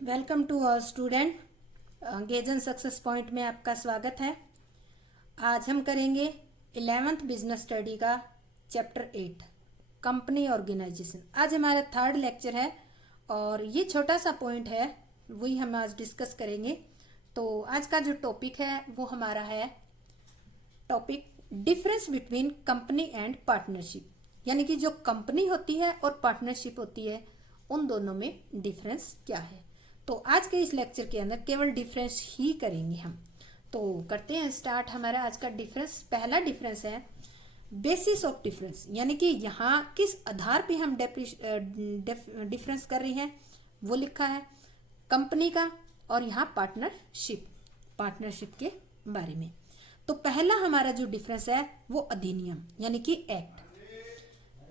Welcome to our student. गेजन success point में आपका स्वागत है। आज हम करेंगे 11th बिजनेस स्टडी का चैप्टर 8 कंपनी ऑर्गेनाइजेशन। आज हमारा थर्ड लेक्चर है और ये छोटा सा पॉइंट है, वही हम आज डिस्कस करेंगे। तो आज का जो टॉपिक है वो हमारा है topic difference between company and partnership, यानी कि जो कंपनी होती है और पार्टनरशिप होती है उन दोनों में डिफरेंस क्या है। तो आज के इस लेक्चर के अंदर केवल डिफरेंस ही करेंगे हम। तो करते हैं स्टार्ट। हमारा आज का डिफरेंस, पहला डिफरेंस है बेसिस ऑफ डिफरेंस, यानी कि यहाँ किस आधार पे हम डिफरेंस कर रहे हैं वो लिखा है कंपनी का और यहाँ पार्टनरशिप के बारे में। तो पहला हमारा जो डिफरेंस है वो अधिनियम यानी कि एक्ट।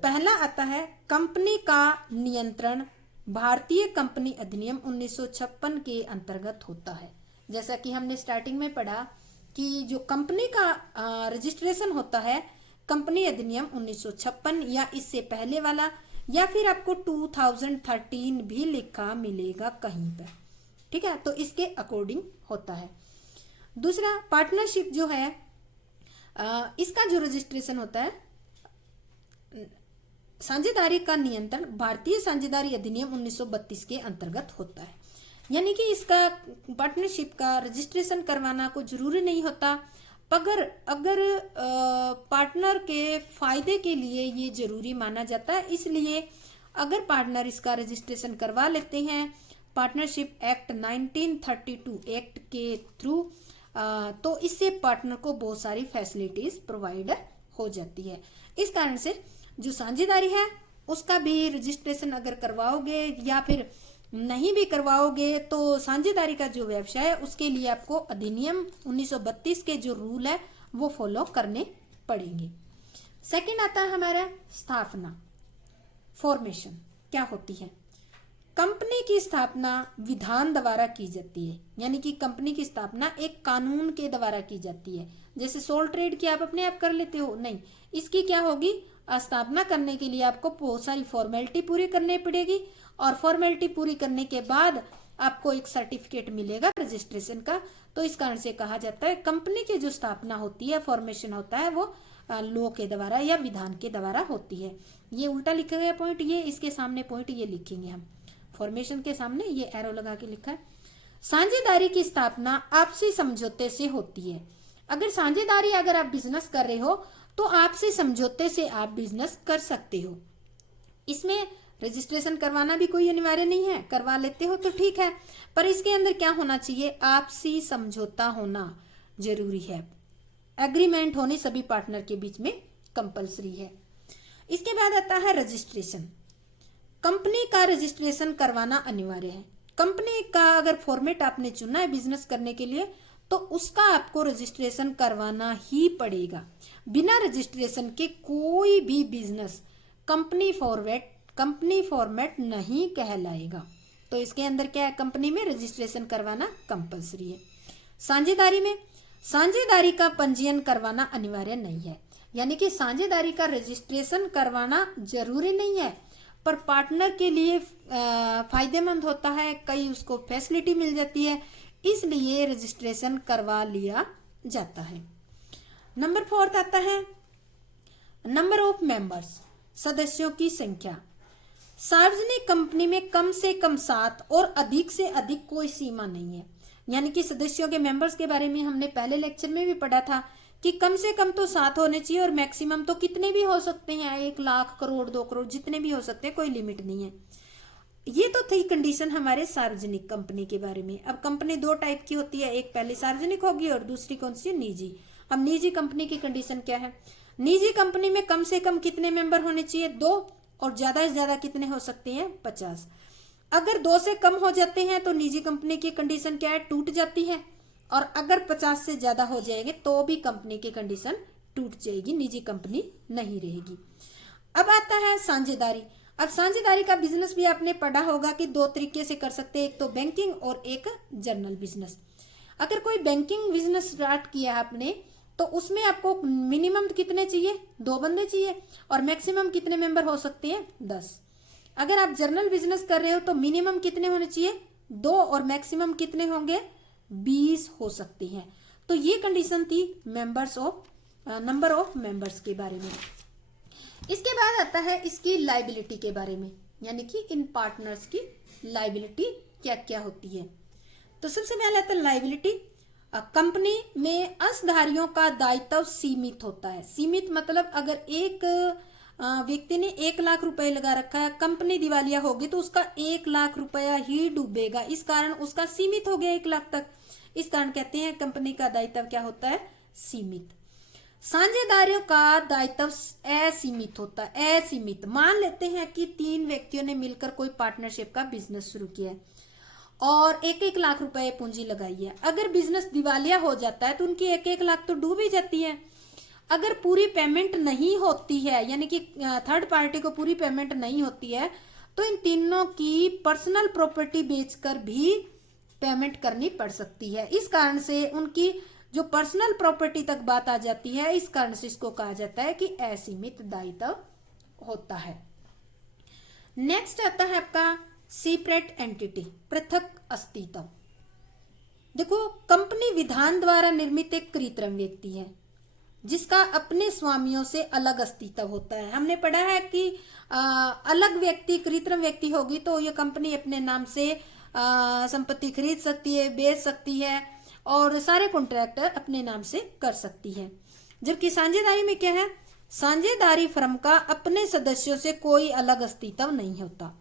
पहला आता है कंपनी का नियंत्रण भारतीय कंपनी अधिनियम 1956 के अंतर्गत होता है। जैसा कि हमने स्टार्टिंग में पढ़ा कि जो कंपनी का रजिस्ट्रेशन होता है कंपनी अधिनियम 1956 या इससे पहले वाला, या फिर आपको 2013 भी लिखा मिलेगा कहीं पर, ठीक है। तो इसके अकॉर्डिंग होता है। दूसरा पार्टनरशिप जो है इसका जो रजिस्ट्रेशन होता है, साझेदारी का नियंत्रण भारतीय साझेदारी अधिनियम 1932 के अंतर्गत होता है। यानी कि इसका पार्टनरशिप का रजिस्ट्रेशन करवाना कोई जरूरी नहीं होता, अगर पार्टनर के फायदे के लिए ये जरूरी माना जाता है। इसलिए अगर पार्टनर इसका रजिस्ट्रेशन करवा लेते हैं पार्टनरशिप एक्ट 1932 एक्ट के थ्रू, तो इससे पार्टनर को बहुत सारी फैसिलिटीज प्रोवाइड हो जाती है। इस कारण से जो साझेदारी है उसका भी रजिस्ट्रेशन अगर करवाओगे या फिर नहीं भी करवाओगे तो साझेदारी का जो व्यवसाय है उसके लिए आपको अधिनियम 1932 के जो रूल है वो फॉलो करने पड़ेंगे। सेकंड आता है हमारा स्थापना, फॉर्मेशन क्या होती है। कंपनी की स्थापना विधान द्वारा की जाती है, यानी कि कंपनी की स्थापना एक कानून के द्वारा की जाती है। जैसे सोल ट्रेड की आप अपने आप कर लेते हो, नहीं, इसकी क्या होगी, स्थापना करने के लिए आपको बहुत सारी फॉर्मेलिटी पूरी करनी पड़ेगी और फॉर्मेलिटी पूरी करने के बाद आपको एक सर्टिफिकेट मिलेगा रजिस्ट्रेशन का। तो इस कारण से कहा जाता है कंपनी की जो स्थापना होती है, फॉर्मेशन होता है, वो लॉ के द्वारा या विधान के द्वारा होती है। ये उल्टा लिखा गया पॉइंट, ये इसके सामने पॉइंट ये लिखेंगे हम, फॉर्मेशन के सामने ये एरो लगा के लिखा है। साझेदारी की स्थापना आपसी समझौते से होती है। अगर साझेदारी अगर आप बिजनेस कर रहे हो तो आपसी समझौते से आप बिजनेस कर सकते हो। इसमें रजिस्ट्रेशन करवाना भी कोई अनिवार्य नहीं है, करवा लेते हो तो ठीक है, पर इसके अंदर क्या होना चाहिए, आपसी समझौता होना जरूरी है। एग्रीमेंट होनी सभी पार्टनर के बीच में कंपलसरी है। इसके बाद आता है रजिस्ट्रेशन। कंपनी का रजिस्ट्रेशन करवाना अनिवार्य है। कंपनी का अगर फॉर्मेट आपने चुना है बिजनेस करने के लिए तो उसका आपको रजिस्ट्रेशन करवाना ही पड़ेगा। बिना रजिस्ट्रेशन के कोई भी बिजनेस कंपनी फॉर्मेट नहीं कहलाएगा। तो इसके अंदर क्या है, कंपनी में रजिस्ट्रेशन करवाना कंपलसरी है। साझेदारी में साझेदारी का पंजीयन करवाना अनिवार्य नहीं है, यानी कि साझेदारी का रजिस्ट्रेशन करवाना जरूरी नहीं है, पर पार्टनर के लिए फायदेमंद होता है, कई उसको फैसिलिटी मिल जाती है, इसलिए रजिस्ट्रेशन करवा लिया जाता है। नंबर 4 आता है नंबर ऑफ मेंबर्स, सदस्यों की संख्या। सार्वजनिक कंपनी में कम से कम 7 और अधिक से अधिक कोई सीमा नहीं है। यानी कि सदस्यों के मेंबर्स के बारे में हमने पहले लेक्चर में भी पढ़ा था कि कम से कम तो 7 होने चाहिए और मैक्सिमम तो कितने भी हो सकते हैं, 1 लाख, करोड़, 2 करोड़, जितने भी हो सकते हैं, कोई लिमिट नहीं है। ये तो थी कंडीशन हमारे सार्वजनिक कंपनी के बारे में। अब कंपनी 2 टाइप की होती है, एक पहले सार्वजनिक होगी और दूसरी कौन सी, निजी। अब निजी कंपनी की कंडीशन क्या है, निजी कंपनी में कम से कम कितने मेंबर होने चाहिए, 2, और ज्यादा से ज्यादा कितने हो सकते हैं, 50। अगर 2 से कम हो जाते हैं तो निजी कंपनी की कंडीशन क्या है, टूट जाती है, और अगर 50 से ज्यादा हो जाएंगे तो भी कंपनी की कंडीशन टूट जाएगी, निजी कंपनी नहीं रहेगी। अब आता है साझेदारी। अब साझेदारी का बिजनेस भी आपने पढ़ा होगा कि 2 तरीके से कर सकते हैं, एक तो बैंकिंग और एक जनरल बिजनेस। अगर कोई बैंकिंग बिजनेस स्टार्ट किया आपने तो उसमें आपको मिनिमम कितने चाहिए, 2 बंदे चाहिए, और मैक्सिमम कितने मेंबर हो सकते हैं, 10। अगर आप जर्नल बिजनेस कर रहे हो तो मिनिमम कितने होने चाहिए, 2, और मैक्सिमम कितने होंगे, 20 हो सकती हैं। तो ये कंडीशन थी नंबर ऑफ मेंबर्स के बारे में। इसके बाद आता है इसकी लाइबिलिटी के बारे में, यानी कि इन पार्टनर्स की लाइबिलिटी क्या क्या होती है। तो सबसे पहले आता है लाइबिलिटी। कंपनी में अंशधारियों का दायित्व सीमित होता है। सीमित मतलब अगर एक व्यक्ति ने 1 लाख रुपए लगा रखा है, कंपनी दिवालिया होगी तो उसका 1 लाख रुपया ही डूबेगा, इस कारण उसका सीमित हो गया 1 लाख तक। इस कारण कहते हैं कंपनी का दायित्व क्या होता है, सीमित। साझेदारियों का दायित्व असीमित होता है। असीमित, मान लेते हैं कि 3 व्यक्तियों ने मिलकर कोई पार्टनरशिप का बिजनेस शुरू किया है और 1-1 लाख रुपए पूंजी लगाई है। अगर बिजनेस दिवालिया हो जाता है तो उनकी 1-1 लाख तो डूब ही जाती है। अगर पूरी पेमेंट नहीं होती है, यानी कि थर्ड पार्टी को पूरी पेमेंट नहीं होती है, तो इन तीनों की पर्सनल प्रॉपर्टी बेचकर भी पेमेंट करनी पड़ सकती है। इस कारण से उनकी जो पर्सनल प्रॉपर्टी तक बात आ जाती है, इस कारण से इसको कहा जाता है कि असीमित दायित्व होता है। नेक्स्ट आता है आपका सीपरेट एंटिटी, पृथक अस्तित्व। देखो, कंपनी विधान द्वारा निर्मित एक कृत्रिम व्यक्ति है जिसका अपने स्वामियों से अलग अस्तित्व होता है। हमने पढ़ा है कि अलग व्यक्ति, कृत्रिम व्यक्ति होगी तो ये कंपनी अपने नाम से संपत्ति खरीद सकती है, बेच सकती है और सारे कॉन्ट्रैक्टर अपने नाम से कर सकती है। जबकि साझेदारी में क्या है, साझेदारी फर्म का अपने सदस्यों से कोई अलग अस्तित्व नहीं होता,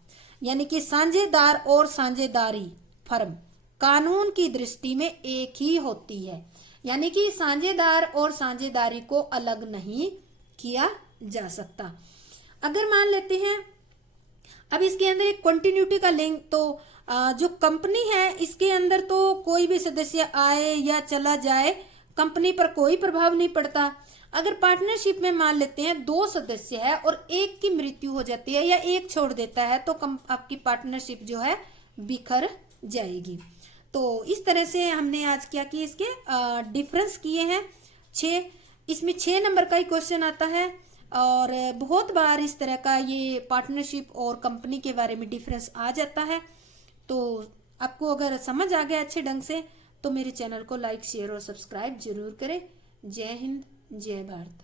यानी कि साझेदार और साझेदारी फर्म कानून की दृष्टि में एक ही होती है, यानी कि साझेदार और साझेदारी को अलग नहीं किया जा सकता। अगर मान लेते हैं अब इसके अंदर एक कंटिन्यूटी का लिंक, तो जो कंपनी है इसके अंदर तो कोई भी सदस्य आए या चला जाए कंपनी पर कोई प्रभाव नहीं पड़ता। अगर पार्टनरशिप में मान लेते हैं 2 सदस्य है और एक की मृत्यु हो जाती है या एक छोड़ देता है तो आपकी पार्टनरशिप जो है बिखर जाएगी। तो इस तरह से हमने आज क्या किया, इसके डिफरेंस किए हैं 6। इसमें 6 नंबर का ही क्वेश्चन आता है और बहुत बार इस तरह का ये पार्टनरशिप और कंपनी के बारे में डिफरेंस आ जाता है। तो आपको अगर समझ आ गया अच्छे ढंग से तो मेरे चैनल को लाइक, शेयर और सब्सक्राइब जरूर करें। जय हिंद, जय भारत।